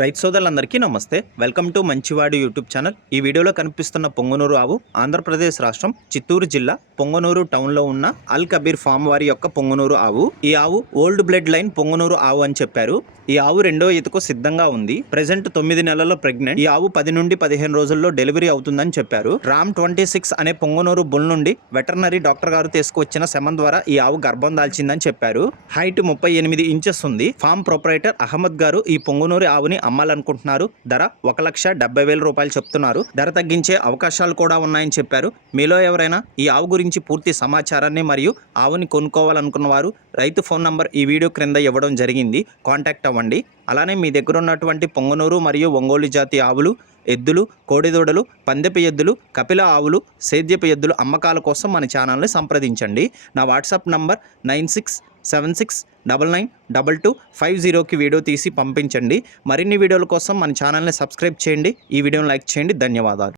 రైతు సోదరులందరికీ నమస్తే. వెల్కమ్ టు మంచివాడు యూట్యూబ్ ఛానల్. ఈ వీడియోలో కనిపిస్తున్న పొంగనూరు ఆవు ఆంధ్రప్రదేశ్ రాష్ట్రం చిత్తూరు జిల్లా పొంగనూరు టౌన్లో ఉన్న అల్ కబీర్ ఫామ్ వారి యొక్క పొంగనూరు ఆవు. ఈ ఆవు ఓల్డ్ బ్లడ్ లైన్ పొంగనూరు ఆవు అని చెప్పారు. ఈ ఆవు రెండో ఈతకు సిద్ధంగా ఉంది. ప్రెజెంట్ 9 నెలల ప్రెగ్నెంట్. ఈ ఆవు 10 నుండి 15 రోజుల్లో డెలివరీ అవుతుందని చెప్పారు. రామ్ 26 అనే పొంగనూరు బుల్ నుండి వెటర్నరీ డాక్టర్ గారు తీసుకువచ్చిన శమం ద్వారా ఈ ఆవు గర్భం దాల్చిందని చెప్పారు. హైట్ 38 ఇంచెస్ ఉంది. ఫామ్ ప్రొపరైటర్ అహ్మద్ గారు ఈ పొంగనూరు ఆవుని అమ్మాలనుకుంటున్నారు. ధర 1,70,000 రూపాయలు చెప్తున్నారు. ధర తగ్గించే అవకాశాలు కూడా ఉన్నాయని చెప్పారు. మీలో ఎవరైనా ఈ ఆవు గురించి పూర్తి సమాచారాన్ని మరియు ఆవుని కొనుక్కోవాలనుకున్న వారు రైతు ఫోన్ నంబర్ ఈ వీడియో క్రింద ఇవ్వడం జరిగింది. కాంటాక్ట్ అవ్వండి. అలానే మీ దగ్గర ఉన్నటువంటి పొంగనూరు మరియు ఒంగోలు జాతి ఆవులు, ఎద్దులు, కోడిదూడలు, పందెపు ఎద్దులు, కపిల ఆవులు, సేద్యపు ఎద్దులు అమ్మకాల కోసం మన ఛానల్ని సంప్రదించండి. నా వాట్సాప్ నంబర్ 9676992250కి వీడియో తీసి పంపించండి. మరిన్ని వీడియోల కోసం మన ఛానల్ని సబ్స్క్రైబ్ చేయండి. ఈ వీడియోని లైక్ చేయండి. ధన్యవాదాలు.